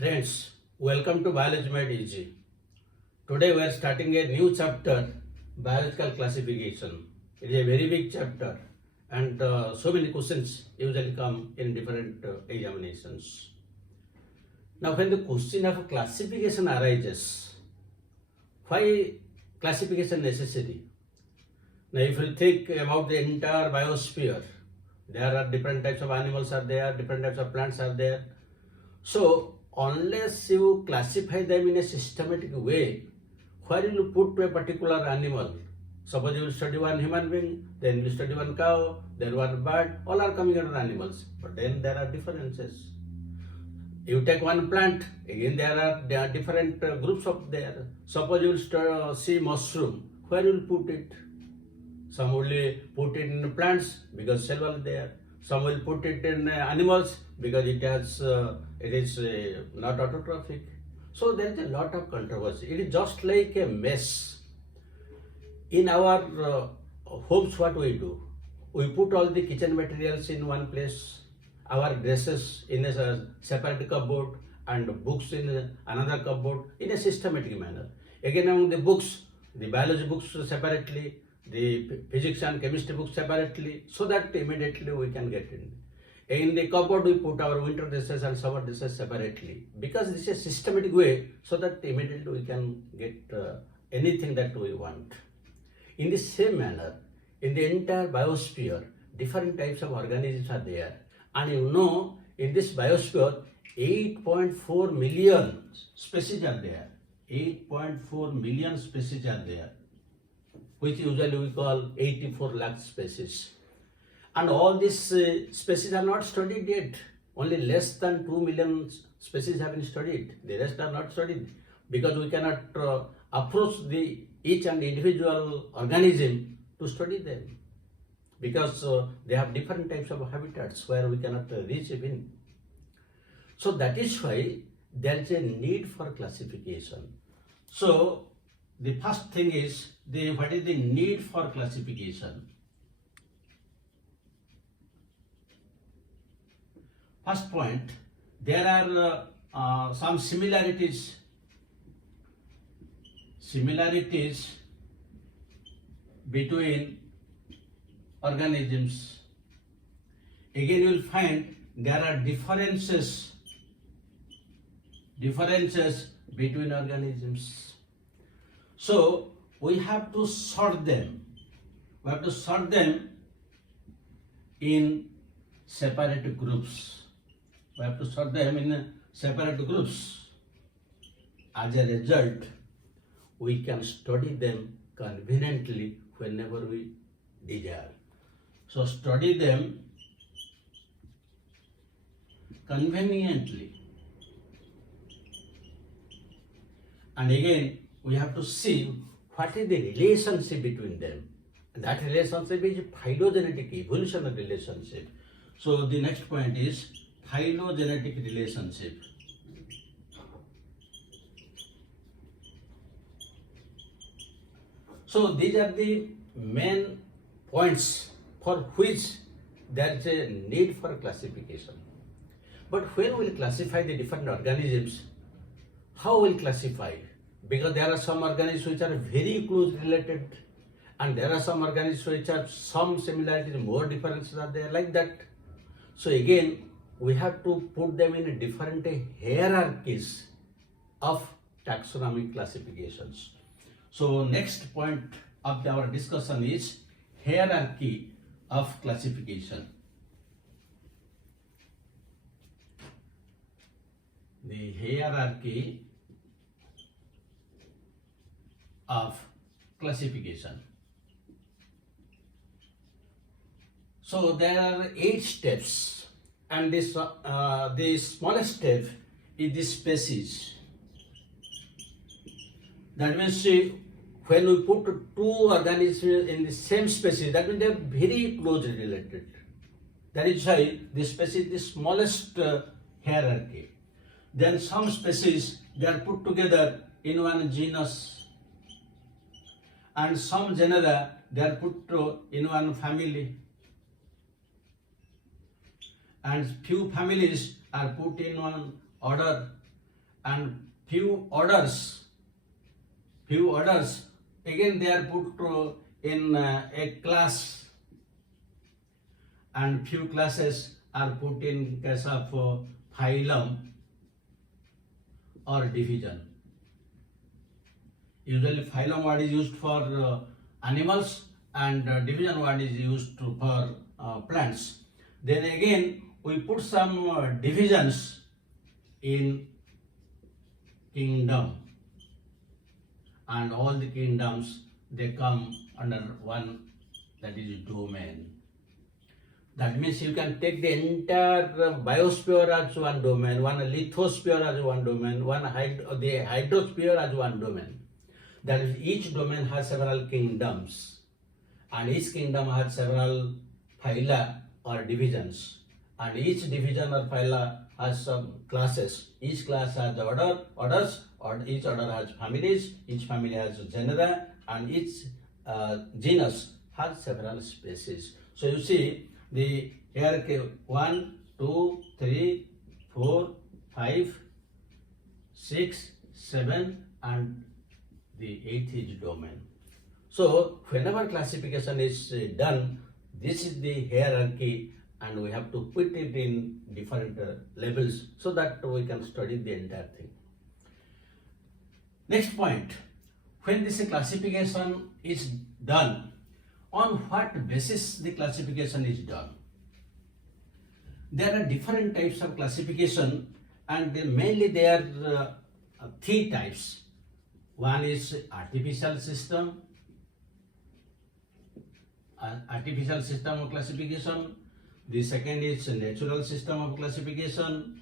Friends, welcome to Biology Made Easy. Today we are starting a new chapter, biological classification. It is a very big chapter and so many questions usually come in different examinations. Now when the question of classification arises, why classification necessary? Now if you think about the entire biosphere, there are different types of animals are there, different types of plants are there. So unless you classify them in a systematic way, where will you put to a particular animal? Suppose you will study one human being, then you study one cow, then one bird, all are coming under animals. But then there are differences. You take one plant, again there are different groups of there. Suppose you will see mushroom, where you will put it? Some will put it in plants because cell are there. Some will put it in animals because it is not autotrophic. So there is a lot of controversy. It is just like a mess. In our homes, what we do? We put all the kitchen materials in one place, our dresses in a separate cupboard, and books in another cupboard in a systematic manner. Again, among the books, the biology books separately, the physics and chemistry books separately, so that immediately we can get in. In the cupboard, we put our winter dresses and summer dresses separately because this is a systematic way, so that immediately we can get anything that we want. In the same manner, in the entire biosphere, different types of organisms are there. And you know, in this biosphere, 8.4 million species are there. 8.4 million species are there, which usually we call 84 lakh species. And all these species are not studied yet. Only less than 2 million species have been studied. The rest are not studied because we cannot approach each and individual organism to study them because they have different types of habitats where we cannot reach even. So that is why there is a need for classification. So the first thing is what is the need for classification? First point, there are some similarities between organisms. Again, you will find there are differences between organisms. So we have to sort them. We have to sort them in separate groups. We have to sort them in separate groups. As a result, we can study them conveniently whenever we desire. So study them conveniently. And again, we have to see what is the relationship between them. And that relationship is phylogenetic, evolutionary relationship. So the next point is phylogenetic relationship. So these are the main points for which there is a need for classification. But when we will classify the different organisms, how we will classify? Because there are some organisms which are very close related, and there are some organisms which have some similarities, more differences are there, like that. So again, we have to put them in different hierarchies of taxonomic classifications. So next point of our discussion is hierarchy of classification. The hierarchy of classification. So there are 8 steps, and the smallest step is the species. That means when we put 2 organisms in the same species, that means they are very closely related. That is why the species is the smallest hierarchy. Then some species, they are put together in one genus, and some genera, they are put in one family, and few families are put in one order, and few orders again they are put in a class, and few classes are put in case of phylum or division. Usually phylum word is used for animals, and division word is used for plants. Then again we put some divisions in kingdom, and all the kingdoms they come under one, that is domain. That means you can take the entire biosphere as one domain, one lithosphere as one domain, the hydrosphere as one domain. That is, each domain has several kingdoms, and each kingdom has several phyla or divisions, and each division or phyla has some classes. Each class has orders, or each order has families, each family has genera, and each genus has several species. So you see, the here 1, 2, 3, 4, 5, 6, 7, and the 8th is domain. So whenever classification is done, this is the hierarchy, and we have to put it in different levels so that we can study the entire thing. Next point, when this classification is done, on what basis the classification is done? There are different types of classification, and mainly there are 3 types. One is artificial system of classification. The second is natural system of classification,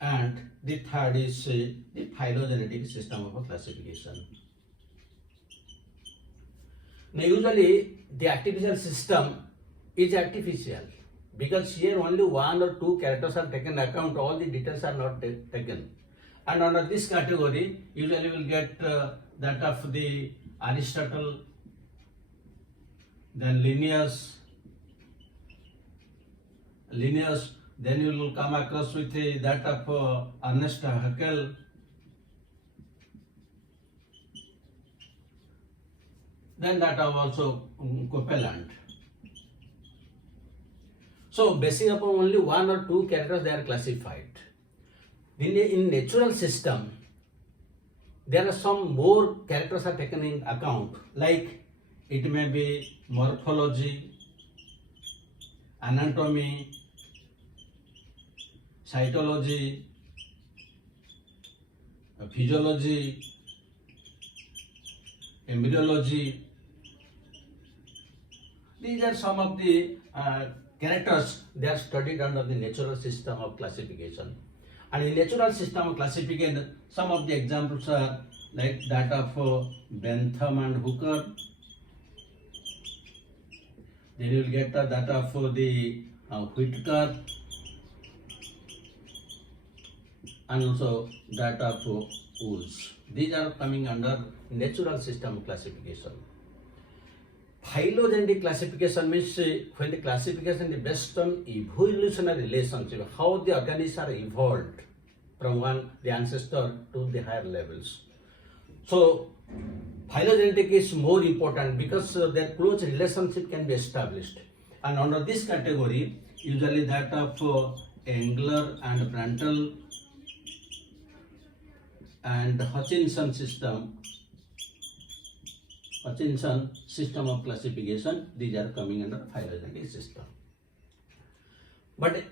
and the third is the phylogenetic system of classification. Now usually the artificial system is artificial because here only 1 or 2 characters are taken account, all the details are not taken. And under this category, usually you will get that of the Aristotle, then Linnaeus, then you will come across with that of Ernest Haeckel, then that of also Copeland. So basing upon only 1 or 2 characters they are classified. In natural system, there are some more characters are taken in account, like it may be morphology, anatomy, cytology, physiology, embryology. These are some of the characters they are studied under the natural system of classification. And in natural system of classification, some of the examples are like that of Bentham and Hooker. Then you will get that of the Whittaker, and also that of Wool's. These are coming under natural system classification. Phylogenetic classification means when the classification is based on evolutionary relationship, how the organisms are evolved from the ancestor to the higher levels. So phylogenetic is more important because their close relationship can be established. And under this category, usually that of Engler and Prandtl and Hutchinson system of classification, these are coming under phylogenetic system. But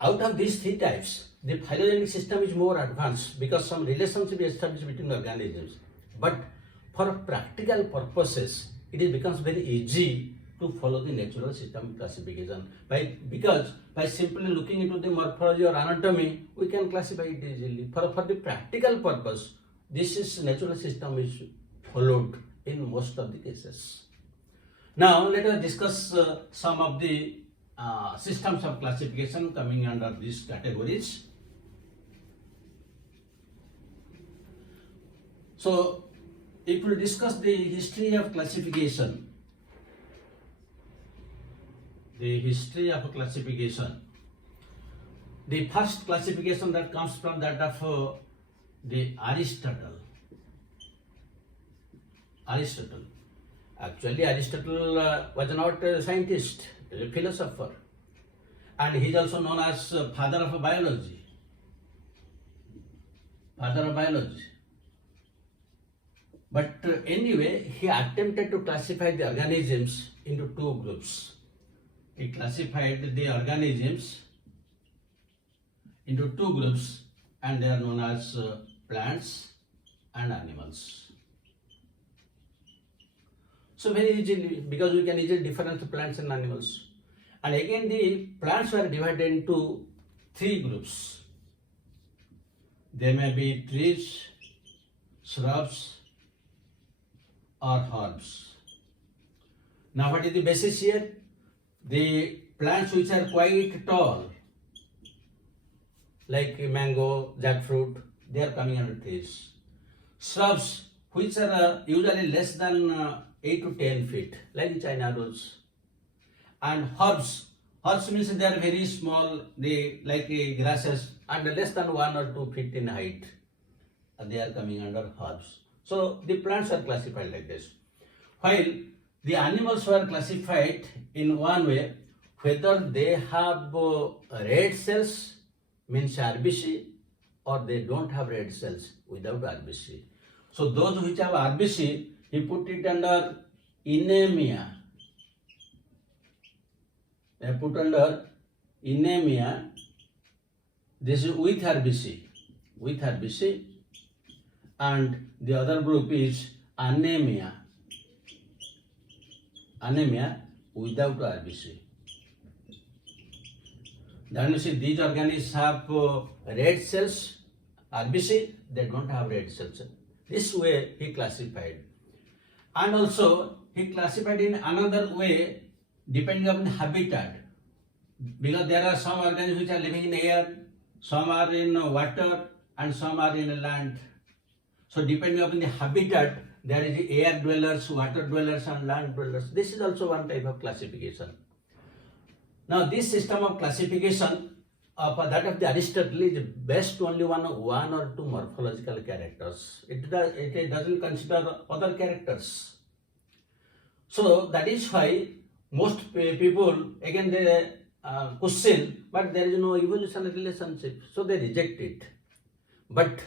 out of these 3 types, the phylogenetic system is more advanced because some relationship is established between organisms. But for practical purposes, it becomes very easy to follow the natural system classification. Because by simply looking into the morphology or anatomy, we can classify it easily. For the practical purpose, natural system is followed in most of the cases. Now let us discuss some of the systems of classification coming under these categories. So if we discuss the history of classification, The first classification that comes from that of the Aristotle. Actually, Aristotle was not a scientist, he was a philosopher. And he is also known as father of biology. But anyway, he attempted to classify the organisms into two groups. He classified the organisms into two groups, and they are known as plants and animals. So very easily, because we can easily differentiate plants and animals. And again, the plants were divided into three groups. They may be trees, shrubs, or herbs. Now, what is the basis here? The plants which are quite tall, like mango, jackfruit, they are coming under trees. Shrubs which are usually less than 8 to 10 feet, like China rose. And herbs means they are very small, they like grasses, and less than 1 or 2 feet in height. They are coming under herbs. So the plants are classified like this. While the animals were classified in one way, whether they have red cells, means RBC, or they don't have red cells without RBC. So those which have RBC, he put it under anemia. They put under anemia. This is with RBC, and the other group is anemia without RBC. Then you see these organisms have red cells, RBC, they don't have red cells. This way he classified. And also he classified in another way depending on the habitat. Because there are some organisms which are living in air, some are in water, and some are in land. So depending upon the habitat, there is the air dwellers, water dwellers, and land dwellers. This is also one type of classification. Now this system of classification of that of the Aristotle is based only on one or two morphological characters. It doesn't consider other characters. So that is why most people, again they question, but there is no evolutionary relationship, so they reject it. But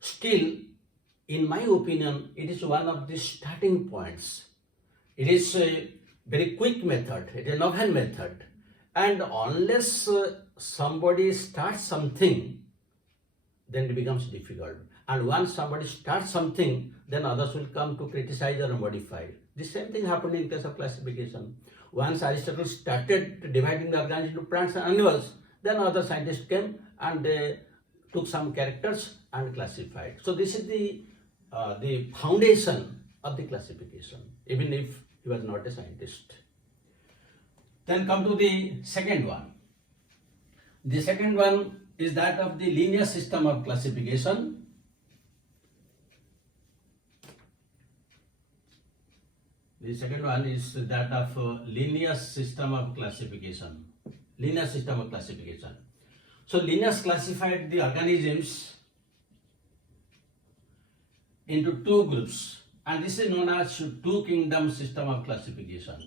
still, in my opinion, it is one of the starting points. It is a very quick method, it is a novel method. And unless somebody starts something, then it becomes difficult. And once somebody starts something, then others will come to criticize or modify. The same thing happened in case of classification. Once Aristotle started dividing the organisms into plants and animals, then other scientists came and they took some characters and classified. So this is the foundation of the classification, even if he was not a scientist. Then come to the second one. The second one is that of the linear system of classification. The second one is that of linear system of classification. So Linnaeus classified the organisms into two groups, and this is known as two kingdom system of classification.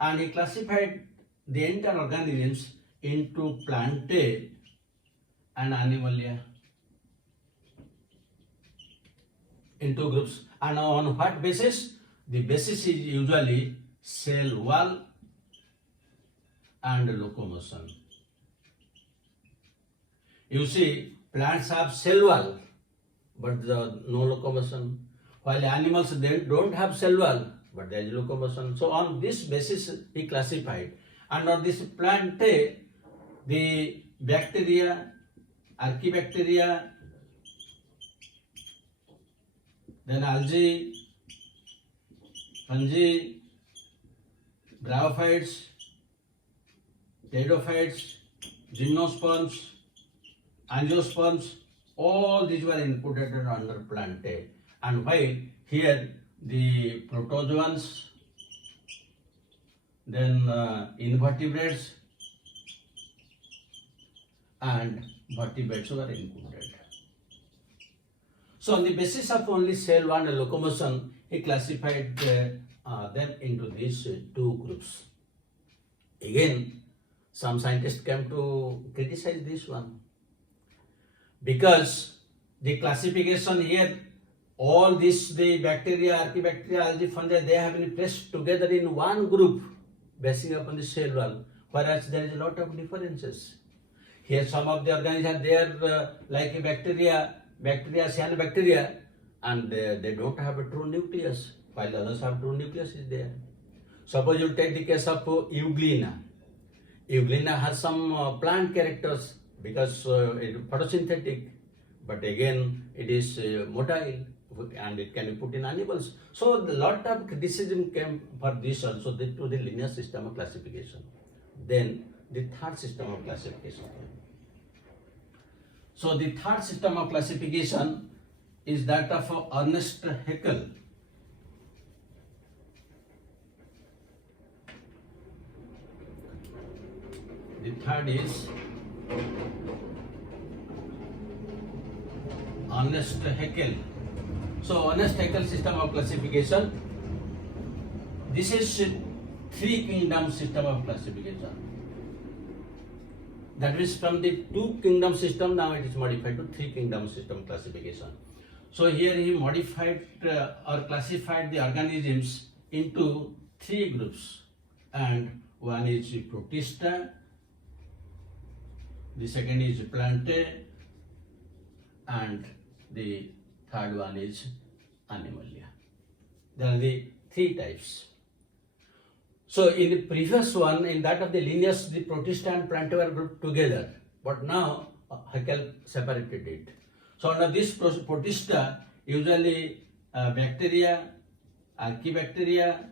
And he classified the entire organisms into Plantae and Animalia, in two groups. And on what basis? The basis is usually cell wall and locomotion. You see, plants have cell wall, but no locomotion. While animals, they don't have cell wall, but there is locomotion. So on this basis, he classified. And on this Plantae, the bacteria, archaebacteria, then algae, fungi, bryophytes, pteridophytes, gymnosperms, angiosperms, all these were included under Plantae. And while here the protozoans, then invertebrates and vertebrates were included. So on the basis of only cell one locomotion, he classified them into these two groups. Again, some scientists came to criticize this one because the classification here, all this, the bacteria, archaebacteria, algae, fungi, they have been placed together in one group basing upon the cell wall, whereas there is a lot of differences. Here some of the organisms are there like a bacteria, cyanobacteria, and they don't have a true nucleus, while others have true nucleus is there. Suppose you take the case of Euglena. Euglena has some plant characters because it is photosynthetic, but again it is motile and it can be put in animals. So a lot of criticism came for this also to the linear system of classification. Then the third system of classification. So the third system of classification is that of Ernest Haeckel. The third is Ernest Haeckel. So Ernest Haeckel system of classification, this is three kingdom system of classification. That means from the two kingdom system, now it is modified to three kingdom system classification. So here he modified or classified the organisms into three groups, and one is Protista, the second is Plantae, and the third one is Animalia. There are the three types. So in the previous one, in that of the lineage, the Protista and Plantae were grouped together, but now Haeckel separated it. So under this Protista, usually bacteria, archaebacteria,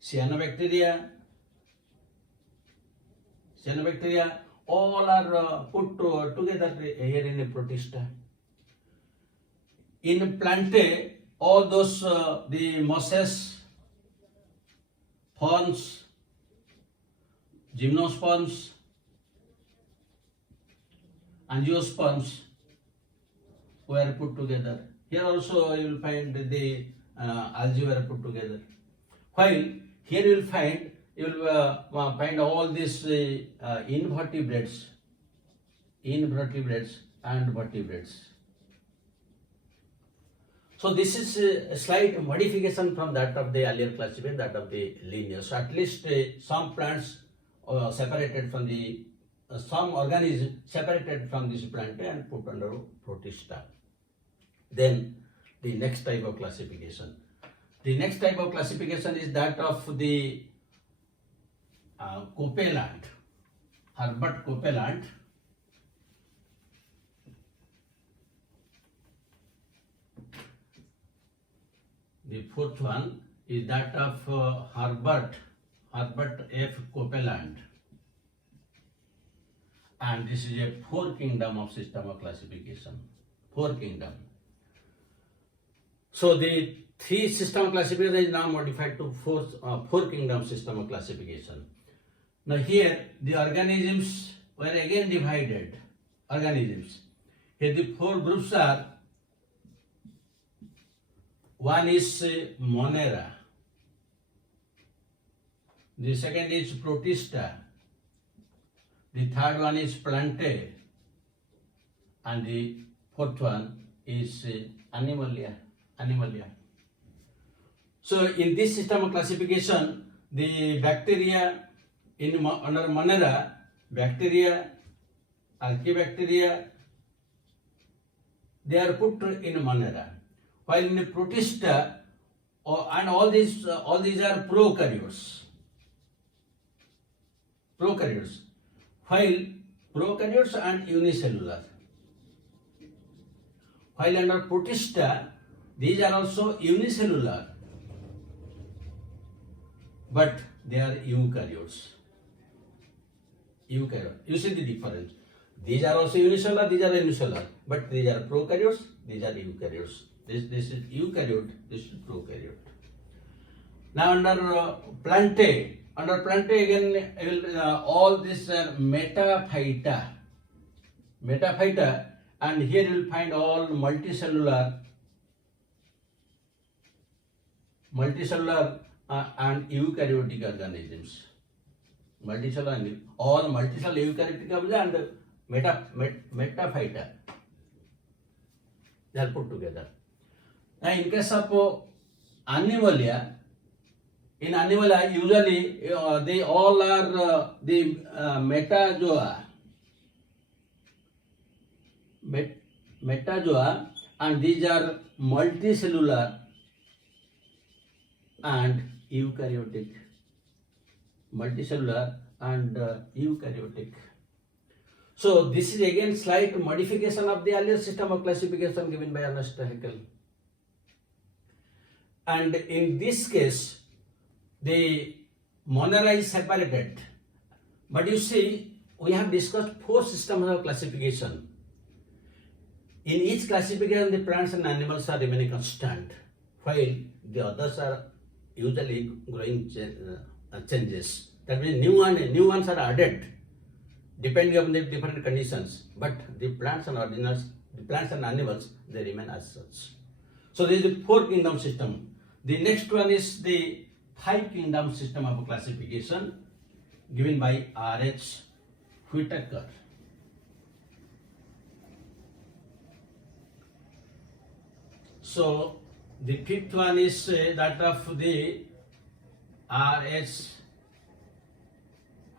cyanobacteria, all are put together here in a Protista. In Plantae, all those the mosses, ferns, gymnosperms, angiosperms were put together. Here also you will find the algae were put together. While here you will find all these invertebrates and vertebrates. So this is a slight modification from that of the earlier classification, that of the linear. So at least some plants separated from the some organisms separated from this plant and put under Protista. Then the next type of classification. The next type of classification is that of the Copeland, Herbert Copeland. The fourth one is that of Herbert F. Copeland, and this is a four kingdom of system of classification. Four kingdom. So the three system of classification is now modified to four kingdom system of classification. Now here the organisms were again divided. Organisms. Here the four groups are: one is Monera, the second is Protista, the third one is Plantae, and the fourth one is Animalia. So in this system of classification, the bacteria under Monera, bacteria, archaebacteria, they are put in Monera. While in the Protista, and all these are prokaryotes. While prokaryotes and unicellular. While under Protista, these are also unicellular, but they are eukaryotes. You see the difference. These are also unicellular, these are unicellular, but these are prokaryotes, these are eukaryotes. This is eukaryote, this is prokaryote. Now under Plantae, Under plantae again, all this metaphyta, and here you will find all multicellular and eukaryotic organisms. Multicellular and all multicellular eukaryotic organisms and metaphyta. They are put together. Now, in case of Animalia, in Animalia usually they all are the metazoa, and these are multicellular and eukaryotic. So this is again slight modification of the earlier system of classification given by Ernest Haeckel. And in this case, the Monera is separated. But you see, we have discussed 4 systems of classification. In each classification, the plants and animals are remaining constant, while the others are usually growing changes. That means new ones are added depending on the different conditions. But the plants and animals, they remain as such. So this is the 4 kingdom system. The next one is the 5 kingdom system of classification given by R.H. Whitaker. So the 5th one is that of the R.H.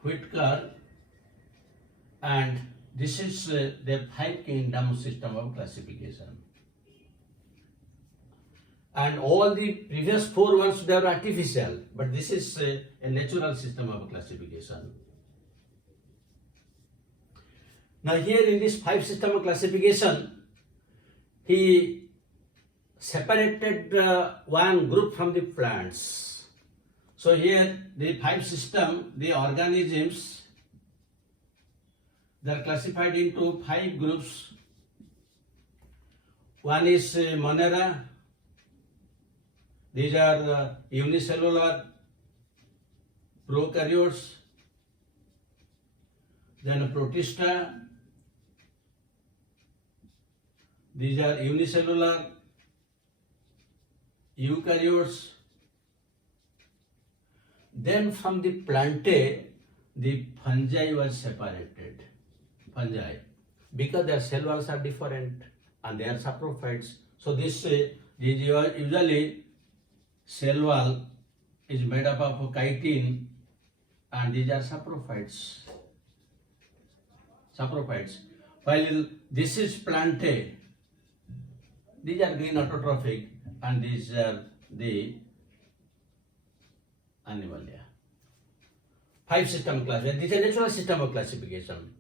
Whitaker, and this is the 5 kingdom system of classification. And all the previous 4 ones, they are artificial, but this is a natural system of classification. Now here in this 5 system of classification, he separated one group from the plants. So here the 5 system, the organisms, they are classified into 5 groups. One is Monera. These are unicellular prokaryotes. Then Protista. These are unicellular eukaryotes. Then from the plantae, the fungi were separated. Fungi, because their cell walls are different and they are saprophytes. So these usually cell wall is made up of chitin, and these are saprophytes. While this is plantae, these are green autotrophic, and these are the Animalia. 5 system classification. This is a natural system of classification.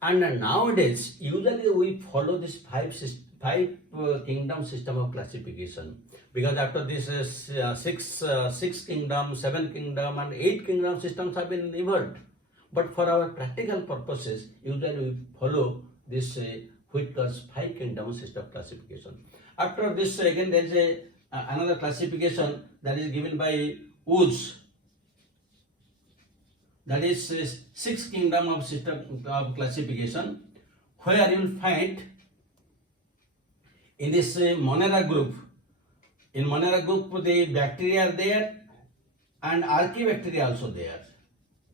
And nowadays, usually we follow this 5 kingdom system of classification, because after this 6 kingdom, 7 kingdom and 8 kingdom systems have been evolved. But for our practical purposes, usually we follow this Whitaker's 5 kingdom system of classification. After this, again there is another classification that is given by Woods. That is 6 kingdom of system of classification, where you will find in this Monera group. In Monera group, the bacteria are there and archaebacteria also there.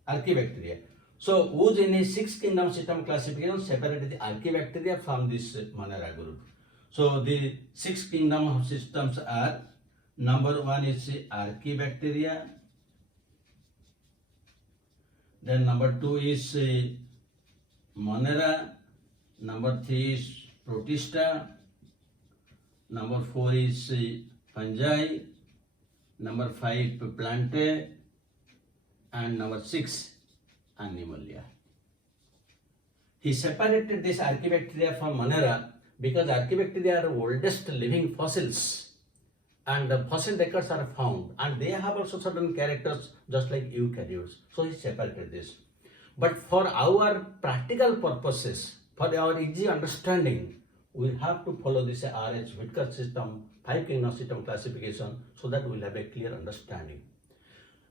Archaebacteria. So Woods in his 6 kingdom system classification separated the archaebacteria from this Monera group. So the 6 kingdom of systems are: number 1 is archaebacteria. Then number 2 is Monera. Number 3 is Protista. Number 4 is fungi. Number 5 plantae. And number 6 Animalia. He separated this archaebacteria from Monera because archaebacteria are oldest living fossils, and the fossil records are found, and they have also certain characters just like eukaryotes. So he separated this. But for our practical purposes, for our easy understanding, we have to follow this R.H. Whitaker system, 5 kingdom system classification, so that we'll have a clear understanding.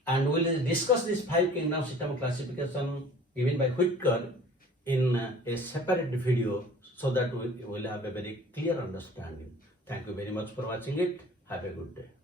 And we will discuss this five kingdom system classification given by Whitaker in a separate video so that we will have a very clear understanding. Thank you very much for watching it. Have a good day.